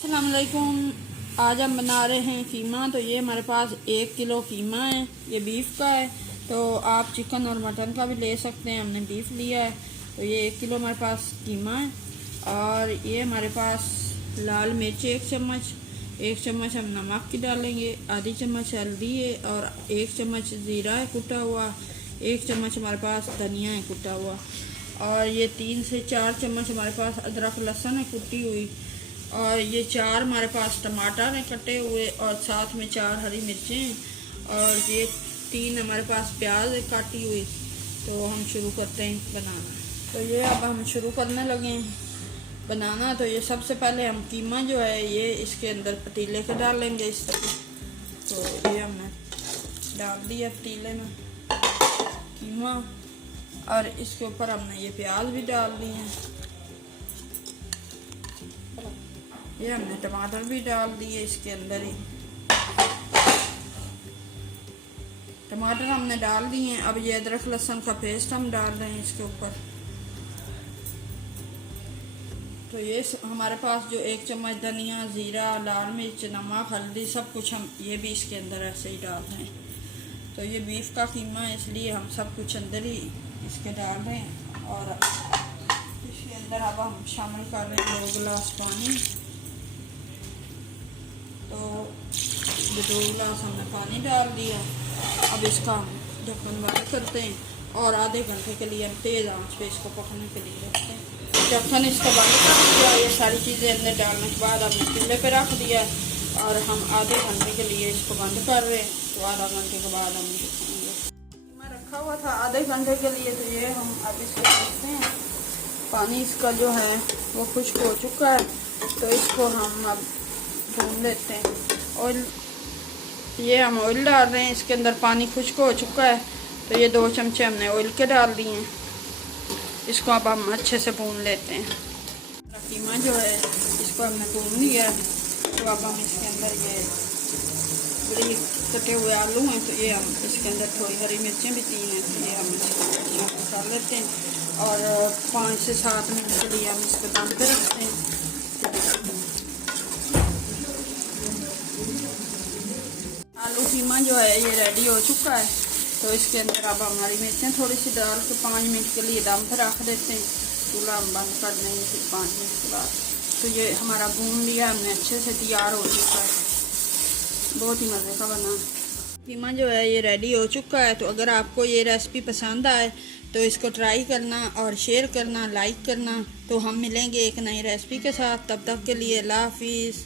अस्सलाम वालेकुम। आज हम बना रहे हैं कीमा। तो ये हमारे पास 1 किलो कीमा है, ये बीफ का है। तो आप चिकन और मटन का भी ले सकते हैं, हमने बीफ लिया है। तो ये 1 किलो हमारे पास कीमा है। और ये हमारे पास लाल मिर्च 1 चम्मच, 1 चम्मच हम नमक की डालेंगे, आधी चम्मच हल्दी है और 1 चम्मच ज़ीरा है कुटा हुआ, 1 चम्मच हमारे पास धनिया है कुटा हुआ। और ये 3 से 4 चम्मच हमारे पास अदरक लहसुन है कुटी हुई। और ये 4 हमारे पास टमाटर हैं कटे हुए और साथ में 4 हरी मिर्चें हैं। और ये 3 हमारे पास प्याज है काटी हुई। तो हम शुरू करते हैं बनाना। तो ये अब हम शुरू करने लगे हैं बनाना। तो ये सबसे पहले हम कीमा जो है ये इसके अंदर पतीले के डालेंगे इस तरह। तो ये हमने डाल दिया पतीले में कीमा और इसके ऊपर हमने ये प्याज भी डाल दिए हैं। ये हमने टमाटर भी डाल दिए इसके अंदर ही, टमाटर हमने डाल दिए हैं। अब ये अदरक लहसुन का पेस्ट हम डाल रहे हैं इसके ऊपर। तो ये हमारे पास जो 1 चम्मच धनिया, ज़ीरा, लाल मिर्च, नमक, हल्दी सब कुछ हम ये भी इसके अंदर ऐसे ही डाल रहे हैं। तो ये बीफ का कीमा है इसलिए हम सब कुछ अंदर ही इसके डाल रहे हैं। और इसके अंदर अब हम शामिल कर रहे हैं 2 गिलास पानी। तो 2 गिलास हमने पानी डाल दिया। अब इसका हम ढक्कन बंद करते हैं और आधे घंटे के लिए हम तेज़ आंच पे इसको पकने के लिए रखते हैं। ढक्कन इसका बंद कर दिया। ये सारी चीज़ें अंदर डालने के बाद अब चूल्हे पे रख दिया और हम आधे घंटे के लिए इसको बंद कर रहे हैं। तो आधा घंटे के बाद हम दिखाएंगे। मैं रखा हुआ था आधे घंटे के लिए। तो ये हम अब इसको देखते हैं, पानी इसका जो है वो खुश्क हो चुका है। तो इसको हम अब भून लेते हैं। ऑयल, ये हम ऑयल डाल रहे हैं इसके अंदर। पानी खुश्क हो चुका है तो ये 2 चमचे हमने ऑयल के डाल दिए हैं। इसको अब हम अच्छे से भून लेते हैं। कीमा जो है इसको हमने भून लिया है। तो अब हम इसके अंदर ये बड़ी कटे हुए आलू हैं तो ये हम इसके अंदर थोड़ी हरी मिर्चें भी 3 हैं तो ये हम इसको कर लेते हैं। और 5 से 7 मिनट के लिए हम इसको दम पे रखते हैं। आलू कीमा जो है ये रेडी हो चुका है। तो इसके अंदर अब हमारी मिर्चें थोड़ी सी डाल के 5 मिनट के लिए दम पर रख देते हैं। चूल्हा हम बंद कर देंगे फिर 5 मिनट के बाद। तो ये हमारा भून लिया हमने अच्छे से, तैयार हो चुका है। बहुत ही मज़े का बना कीमा जो है ये रेडी हो चुका है। तो अगर आपको ये रेसिपी पसंद आए तो इसको ट्राई करना और शेयर करना, लाइक करना। तो हम मिलेंगे एक नई रेसिपी के साथ। तब तक के लिए अल्लाह हाफिज़।